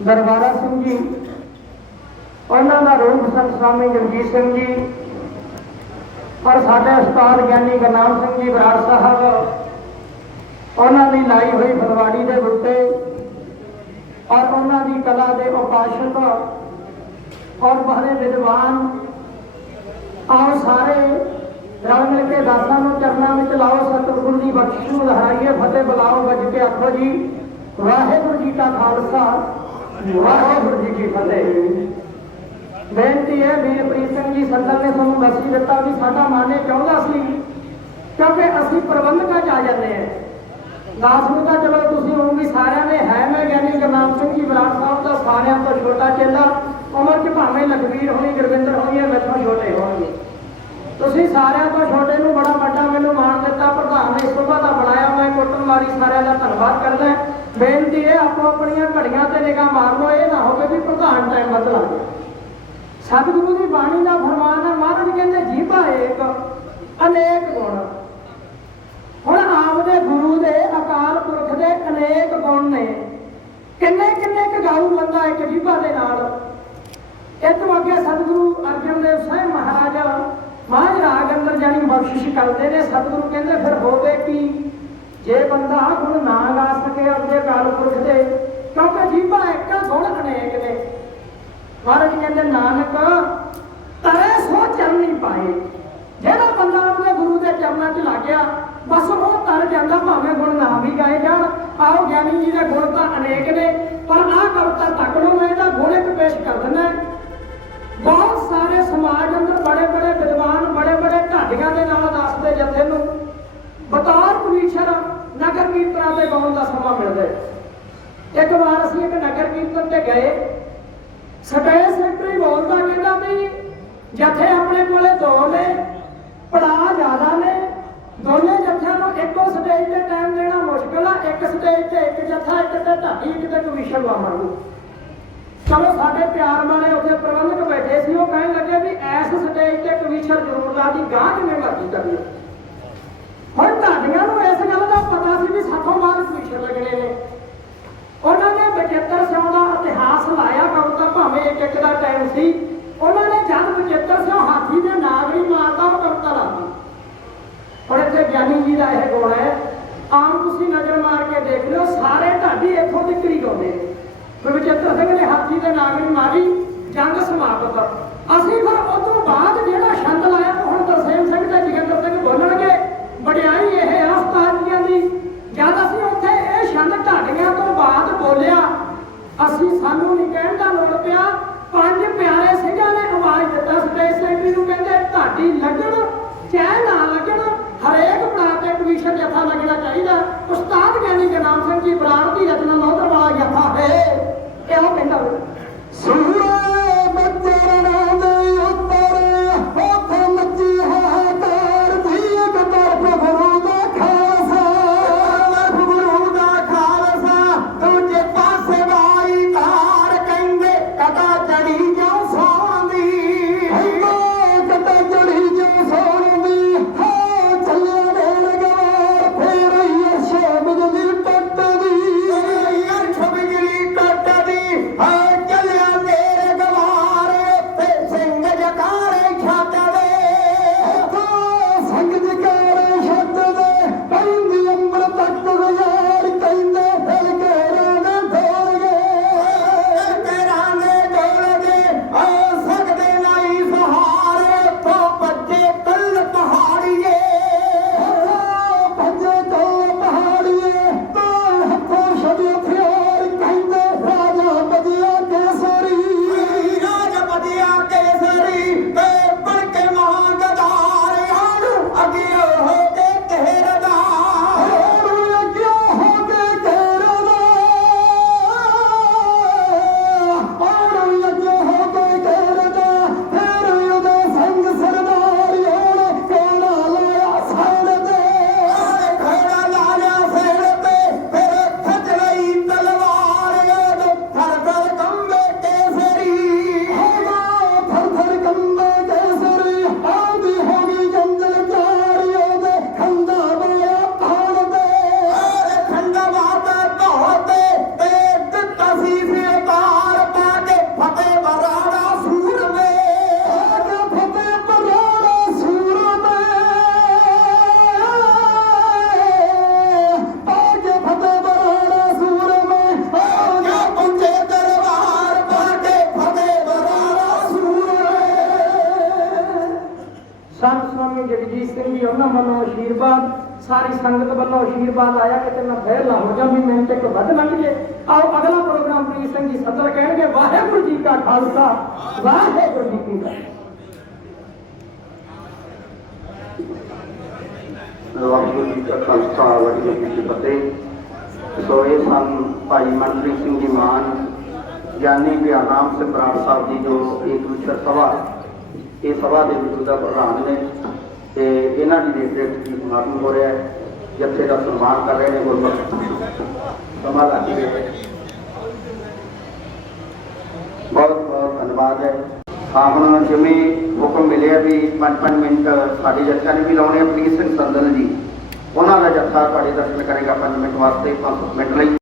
ਦਰਬਾਰਾ ਸਿੰਘ ਜੀ, ਉਹਨਾਂ ਦਾ ਰੂਪ ਸੰਤ ਸਵਾਮੀ ਜਗਜੀਤ ਸਿੰਘ ਜੀ ਔਰ ਸਾਡੇ ਉਸਤਾਦ ਗਿਆਨੀ ਗੁਰਨਾਮ ਸਿੰਘ ਜੀ ਬਰਾੜ ਸਾਹਿਬ, ਉਹਨਾਂ ਦੀ ਲਾਈ ਹੋਈ ਫਲਵਾੜੀ ਦੇ ਬੁੱਟੇ ਔਰ ਉਹਨਾਂ ਦੀ ਕਲਾ ਦੇ ਉਪਾਸ਼ਕ ਔਰ ਬਹਰੇ ਵਿਦਵਾਨ ਆਓ ਸਾਰੇ ਰਲ ਮਿਲ ਕੇ ਦਾਸਾਂ ਨੂੰ ਚਰਨਾਂ ਵਿੱਚ ਲਾਓ, ਸਤਿਗੁਰ ਦੀ ਬਖਸ਼ਿਸ਼ ਨੂੰ ਲਹਿਰਾਈਏ, ਫਤਿਹ ਬੁਲਾਓ ਵੱਜ ਕੇ ਆਖੋ ਜੀ, ਵਾਹਿਗੁਰੂ ਜੀ ਕਾ ਖਾਲਸਾ। ਵਾਹਿਗੁਰੂ ਜੀ ਕੀ ਫਤਿਹ ਬੇਨਤੀ ਹੈ ਵੀਰ ਪ੍ਰੀਤ ਸਿੰਘ ਜੀ ਸੰਗਤ ਨੇ ਤੁਹਾਨੂੰ ਦੱਸੀ ਦਿੱਤਾ ਵੀ ਸਾਡਾ ਮਨ ਇਹ ਚਾਹੁੰਦਾ ਸੀ ਕਿਉਂਕਿ ਅਸੀਂ ਪ੍ਰਬੰਧਕਾਂ ਚ ਆ ਜਾਂਦੇ ਹਾਂ। ਦਾਸ ਨੂੰ ਤਾਂ ਚਲੋ ਤੁਸੀਂ ਹੁਣ ਵੀ ਸਾਰਿਆਂ ਨੇ ਹੈ ਮੈਂ ਗਿਆਨੀ ਗੁਰਨਾਮ ਸਿੰਘ ਜੀ ਬਰਾੜ ਸਾਹਿਬ ਦਾ ਸਾਰਿਆਂ ਤੋਂ ਛੋਟਾ ਚੇਲਾ, ਉਮਰ ਚ ਭਾਵੇਂ ਲਖਵੀਰ ਹੋਣੀ, ਗੁਰਵਿੰਦਰ ਹੋਣੀ ਹੈ ਮੈਥੋਂ ਛੋਟੇ ਹੋਣਗੇ। ਤੁਸੀਂ ਸਾਰਿਆਂ ਤੋਂ ਛੋਟੇ ਨੂੰ ਬੜਾ ਵੱਡਾ ਮੈਨੂੰ ਮਾਣ ਦਿੱਤਾ, ਪ੍ਰਧਾਨ ਨੇ ਸ਼ੋਭਾ ਦਾ ਬਣਾਇਆ, ਮੈਂ ਕੁੱਟਣ ਵਾਲੀ ਸਾਰਿਆਂ ਦਾ ਧੰਨਵਾਦ ਕਰਦਾ ਆਪੋ ਆਪਣੀਆਂ ਘੜੀਆਂ ਤੇ ਨਿਗਾਹ ਮਾਰ ਲਓ, ਇਹ ਨਾ ਹੋਵੇ ਵੀ ਪ੍ਰਧਾਨ ਟਾਈਮ ਬਦਲਾ ਸਤਿਗੁਰੂ ਦੀ ਬਾਣੀ ਦਾ ਫਰਮਾਨ ਹੈ, ਮਹਾਰਾਜ ਕਹਿੰਦੇ, ਜੀਭਾ ਏਕ, ਅਨੇਕ ਗੁਣ। ਹੁਣ ਆਪਦੇ ਗੁਰੂ ਦੇ ਅਕਾਲ ਪੁਰਖ ਦੇ ਅਨੇਕ ਗੁਣ ਨੇ। ਕਿੰਨੇ ਕਿੰਨੇ ਕੁ ਗਾਊ ਬੰਦਾ ਇੱਕ ਜੀਭਾ ਦੇ ਨਾਲ? ਇਹ ਤੋਂ ਅੱਗੇ ਸਤਿਗੁਰੂ ਅਰਜਨ ਦੇਵ ਸਾਹਿਬ ਮਹਾਰਾਜ ਮਹਾਰਾਜ ਰਾਗ ਅੰਦਰ ਜਾਨੀ ਬਖਸ਼ਿਸ਼ ਕਰਦੇ ਨੇ। ਸਤਿਗੁਰੂ ਕਹਿੰਦੇ, ਫਿਰ ਹੋਵੇ ਕੀ? ਜੇ ਬੰਦਾ ਗੁਣ ਨਾ ਗਾ ਸਕੇ ਆਪਣੇ ਅਕਾਲ ਪੁਰਖ ਦੇ ਕਿਉਂਕਿ ਜੀਭਾ ਇੱਕ ਗੁਣ ਅਨੇਕ ਨੇ। ਮਹਾਰਾਜ ਕਹਿੰਦੇ, ਨਾਨਕ, ਤਰੇ ਸੋ ਚਰਨ ਨਹੀਂ ਪਾਏ। ਜਿਹੜਾ ਬੰਦਾ ਆਪਣੇ ਗੁਰੂ ਦੇ ਚਰਨਾਂ 'ਚ ਲੱਗ ਗਿਆ ਬਸ ਉਹ ਤਰ ਜਾਂਦਾ, ਭਾਵੇਂ ਗੁਣ ਨਾ ਵੀ ਗਾਏ ਜਾਣ। ਆਓ ਗਿਆਨੀ ਜੀ ਦੇ ਗੁਣ ਤਾਂ ਅਨੇਕ ਨੇ ਪਰ ਆਹ ਕਵਿਤਾ ਤੱਕ ਲਓ ਮੈਂ ਇਹਦਾ ਗੁਣ ਇੱਕ ਪੇਸ਼ ਕਰ ਦਿੰਦਾ ਬਹੁਤ ਸਾਰੇ ਸਮਾਜ ਅੰਦਰ ਬੜੇ ਬੜੇ ਵਿਦਵਾਨ ਬੜੇ ਬੜੇ ਢਾਡੀਆਂ ਦੇ ਨਾਲ ਦੱਸਦੇ ਜਥੇ ਨੂੰ ਬਤੌਰ ਪੁਲੀਸ਼ਰ ਨਗਰ ਕੀਰਤਨਾਂ ਤੇ ਗਾਉਣ ਦਾ ਸਮਾਂ ਮਿਲਦਾ ਹੈ। ਇੱਕ ਵਾਰ ਅਸੀਂ ਇੱਕ ਨਗਰ ਕੀਰਤਨ ਤੇ ਗਏ। ਸਟੇਜ ਸੈਕਟਰੀ ਬੋਲਦਾ ਕਹਿੰਦਾ ਵੀ ਜਥੇ ਆਪਣੇ ਕੋਲੇ ਦੋ ਨੇ ਪੜਾ ਜ਼ਿਆਦਾ ਨੇ, ਦੋਨੇ ਜਥਿਆਂ ਨੂੰ ਇੱਕੋ ਸਟੇਜ ਤੇ ਟਾਈਮ ਦੇਣਾ ਮੁਸ਼ਕਲ ਆ, ਇੱਕ ਸਟੇਜ ਤੇ ਇੱਕ ਜਥਾ, ਇੱਕ ਤੇ ਢਾਡੀ ਇੱਕ ਤੇ ਕਮਿਸ਼ਨ ਲਾਵਾਂਗੇ ਚਲੋ ਸਾਡੇ ਪਿਆਰ ਵਾਲੇ ਉੱਥੇ ਪ੍ਰਬੰਧਕ ਬੈਠੇ ਸੀ, ਉਹ ਕਹਿਣ ਲੱਗੇ ਵੀ ਐਸ ਸਟੇਜ ਤੇ ਕਮਿਸ਼ਨ ਜ਼ਰੂਰ ਲਾ ਦੀ ਗਾਹ ਕਿਵੇਂ ਮਰਜ਼ੀ ਕਰੀਏ ਹੁਣ ਢਾਡੀਆਂ ਨੂੰ ਇਸ ਗੱਲ ਦਾ ਪਤਾ ਸੀ ਵੀ ਸਾਥੋਂ ਬਾਅਦ ਲੱਗਣੇ ਨੇ। ਉਹਨਾਂ ਨੇ ਬਚਿੱਤਰ ਸਿੰਘ ਦਾ ਇਤਿਹਾਸ ਲਾਇਆ ਕਵਿਤਾ ਭਾਵੇਂ ਇੱਕ ਇੱਕ ਦਾ ਟਾਈਮ ਸੀ। ਉਹਨਾਂ ਨੇ ਜਦ ਬਚਿੱਤਰ ਸਿੰਘ ਹਾਥੀ ਦੇ ਨਾਗਰੀ ਮਾਰਦਾ, ਉਹ ਕਵਿਤਾ ਲਾਤੀ ਹੁਣ ਇੱਥੇ ਗਿਆਨੀ ਜੀ ਦਾ ਇਹ ਗੁਣ ਹੈ ਆਮ ਤੁਸੀਂ ਨਜ਼ਰ ਮਾਰ ਕੇ ਦੇਖ ਲਿਓ, ਸਾਰੇ ਢਾਡੀ ਇੱਥੋਂ ਤੱਕ ਹੀ ਗਾਉਂਦੇ ਨੇ। ਵੀ ਬਚਿੱਤਰ ਸਿੰਘ ਨੇ ਹਾਥੀ ਦੇ ਨਾਗਰੀ ਮਾਰੀ, ਜੰਗ ਸਮਾਪਤ। ਅਸੀਂ ਫਿਰ ਉਹ ਤੋਂ ਬਾਅਦ ਜਿਹੜਾ ਛੰਦ ਲਾਇਆ ਉਹ ਹੁਣ ਤਰਸੇਮ ਸਿੰਘ ਤੇ ਜਗਿੰਦਰ ਸਿੰਘ ਬੋਲਣਗੇ ਵਡਿਆਈ ਇਹ ਆ ਉਸਤਾਦ ਜੀਆਂ ਦੀ ਜਦ ਅਸੀਂ ਉੱਥੇ ਇਹ ਛੰਦ ਢਾਡੀਆਂ ਤੋਂ ਬਾਅਦ ਬੋਲਿਆ ਅਸੀਂ ਸਾਨੂੰ ਨਹੀਂ ਕਹਿਣ ਦਾ ਲੋੜ ਪਿਆ ਪੰਜ ਪਿਆਰੇ ਸਿੰਘਾਂ ਨੇ ਆਵਾਜ਼ ਦਿੱਤਾ ਸਟੇਜ ਸੈਕਟਰੀ ਨੂੰ ਕਹਿੰਦੇ ਢਾਡੀ ਲੱਗਣ ਚਾਹੇ ਨਾ ਲੱਗਣ ਹਰੇਕ ਪੜਾਅ ਤੇ ਕਮਿਸ਼ਨ ਜਥਾ ਲੱਗਣਾ ਚਾਹੀਦਾ ਉਸਤਾਦ ਗਿਆਨੀ ਗੁਰਨਾਮ ਸਿੰਘ ਜੀ ਬਰਾੜ ਦੀ ਰਚਨਾ ਨੌਦਰ ਵਾਲਾ ਜਥਾ ਹੈ ਇਹ ਕਹਿੰਦਾ ਹੋਇਆ। ਜਗਜੀਤ ਸਿੰਘ ਜੀ ਉਹਨਾਂ ਵੱਲੋਂ ਆਸ਼ੀਰਵਾਦ ਸਾਰੀ ਸੰਗਤ ਵੱਲੋਂ ਆਸ਼ੀਰਵਾਦ ਆਇਆ ਕਿਤੇ ਮੈਂ ਫੇਰ ਲਾ ਹੋ ਜਾ ਵੀ ਮੈਨੂੰ ਤੇ ਇੱਕ ਵੱਧ ਲੰਘ ਜੇ ਆਓ ਅਗਲਾ ਪ੍ਰੋਗਰਾਮ ਪ੍ਰੀਤ ਸਿੰਘ ਜੀ ਸੱਦਰ ਕਹਿਣਗੇ ਵਾਹਿਗੁਰੂ ਜੀ ਕਾ ਖਾਲਸਾ ਵਾਹਿਗੁਰੂ ਜੀ ਕੀ ਫਤਿਹ ਵਾਹਿਗੁਰੂ ਜੀ ਕਾ ਖਾਲਸਾ ਵਾਹਿਗੁਰੂ ਜੀ ਕੀ ਫਤਿਹ ਸੋ ਇਹ ਸਨ ਭਾਈ ਮਨਪ੍ਰੀਤ ਸਿੰਘ ਜੀ ਮਾਨ ਗਿਆਨੀ ਬਿਆਨਾਮ ਸਿੰਘ ਬਰਾੜ ਸਾਹਿਬ ਜੀ ਜੋ ਇੱਕ ਵਿਚਾਰ ਸਭਾ ਇਹ ਸਭਾ ਦੇ ਵਿੱਚ ਦਾ ਪ੍ਰਧਾਨ ਨੇ ਤੇ ਇਹਨਾਂ ਦੀ ਦੇਖ ਦੀ ਸਮਾਗਮ ਹੋ ਰਿਹਾ ਹੈ। ਜੱਥੇ ਦਾ ਸਨਮਾਨ ਕਰ ਰਹੇ ਨੇ ਗੁਰਮਤਿ ਸਮਾਂ ਲੱਗ ਬਹੁਤ ਬਹੁਤ ਧੰਨਵਾਦ ਹੈ। ਹਾਂ ਹੁਣ ਜਿਵੇਂ ਹੁਕਮ ਮਿਲਿਆ ਵੀ 5-5 ਮਿੰਟ ਸਾਡੇ ਜੱਥਾ ਨੇ ਵੀ ਲਾਉਣੇ ਆ, ਪ੍ਰੀਤ ਸਿੰਘ ਸੰਦਲ ਜੀ। ਉਹਨਾਂ ਦਾ ਜੱਥਾ ਤੁਹਾਡੇ ਦਰਸ਼ਨ ਕਰੇਗਾ 5 ਮਿੰਟ ਵਾਸਤੇ 5 ਮਿੰਟ ਲਈ।